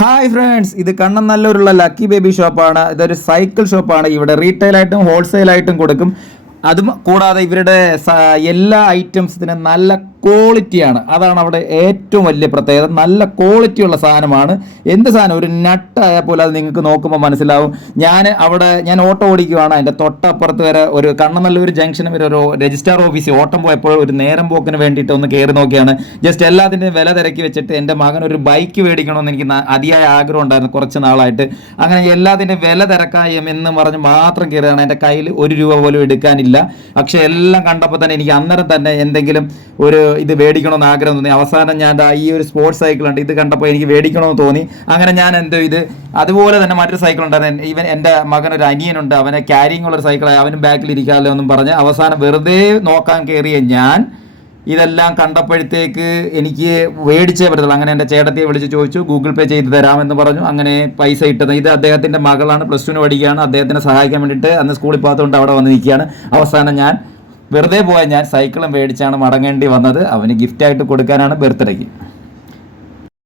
Hi friends ഇത് കണ്ണനല്ലൂരുള്ള lucky baby ഷോപ്പാണ് ഇതൊരു സൈക്കിൾ ഷോപ്പാണ് ഇവിടെ റീറ്റെയിൽ ആയിട്ടും ഹോൾസെയിൽ ആയിട്ടും കൊടുക്കും. അതും കൂടാതെ ഇവരുടെ എല്ലാ ഐറ്റംസിനും നല്ല ക്വാളിറ്റിയാണ് അതാണ് അവിടെ ഏറ്റവും വലിയ പ്രത്യേകത. നല്ല ക്വാളിറ്റിയുള്ള സാധനമാണ്. എന്ത് സാധനം? ഒരു നട്ടായാൽ പോലെ അത് നിങ്ങൾക്ക് നോക്കുമ്പോൾ മനസ്സിലാവും. ഞാൻ അവിടെ ഞാൻ ഓട്ടോ ഓടിക്കുവാണ്. അതിന്റെ തൊട്ടപ്പുറത്ത് വരെ ഒരു കണ്ണനല്ലൂർ ജംഗ്ഷന് വരെ ഒരു രജിസ്ട്രാർ ഓഫീസ് ഓട്ടം പോയപ്പോൾ ഒരു നേരം പോക്കിന് വേണ്ടിയിട്ട് ഒന്ന് കയറി നോക്കിയാണ്. ജസ്റ്റ് എല്ലാത്തിന്റെയും വില തിരക്കി വെച്ചിട്ട് എന്റെ മകൻ ഒരു ബൈക്ക് മേടിക്കണമെന്ന് എനിക്ക് അതിയായ ആഗ്രഹം ഉണ്ടായിരുന്നു കുറച്ച് നാളായിട്ട്. അങ്ങനെ എല്ലാത്തിന്റെയും വില തിരക്കായം എന്ന് പറഞ്ഞ് മാത്രം കയറുകയാണ് എന്റെ കയ്യിൽ ഒരു രൂപ പോലും എടുക്കാനില്ല. പക്ഷേ എല്ലാം കണ്ടപ്പോൾ തന്നെ എനിക്ക് അന്നേരം തന്നെ എന്തെങ്കിലും ഒരു ഇത് മേടിക്കണമെന്ന് ആഗ്രഹം തോന്നി. അവസാനം ഞാൻ ഈ ഒരു സ്പോർട്സ് സൈക്കിൾ ഉണ്ട് ഇത് കണ്ടപ്പോൾ എനിക്ക് മേടിക്കണമെന്ന് തോന്നി. അങ്ങനെ ഞാൻ എന്തോ ഇത് അതുപോലെ തന്നെ മറ്റൊരു സൈക്കിൾ ഉണ്ടായിരുന്നു. ഈവൻ എന്റെ മകൻ ഒരു അനിയനുണ്ട്. അവനെ ക്യാരിങ് ഉള്ള ഒരു സൈക്കിൾ അവനും ബാക്കിൽ ഇരിക്കാമല്ലോ എന്നും പറഞ്ഞ് അവസാനം വെറുതെ നോക്കാൻ കയറിയ ഞാൻ ഇതെല്ലാം കണ്ടപ്പോഴത്തേക്ക് എനിക്ക് മേടിച്ചേ പറ്റത്തുള്ളൂ. അങ്ങനെ എന്റെ ചേട്ടത്തിയെ വിളിച്ച് ചോദിച്ചു ഗൂഗിൾ പേ ചെയ്ത് തരാമെന്ന് പറഞ്ഞു. അങ്ങനെ പൈസ ഇട്ടത്. ഇത് അദ്ദേഹത്തിന്റെ മകളാണ് പ്ലസ് ടുവിന് പഠിക്കുകയാണ്. അദ്ദേഹത്തിനെ സഹായിക്കാൻ വേണ്ടിയിട്ട് അന്ന് സ്കൂളിൽ പോകാത്തതുകൊണ്ട് അവിടെ വന്ന് നിൽക്കുകയാണ്. അവസാനം ഞാൻ വെറുതെ പോയാൽ ഞാൻ സൈക്കിളും മേടിച്ചാണ് മടങ്ങേണ്ടി വന്നത്. അവന് ഗിഫ്റ്റായിട്ട് കൊടുക്കാനാണ് ബർത്ത്ഡേക്ക്.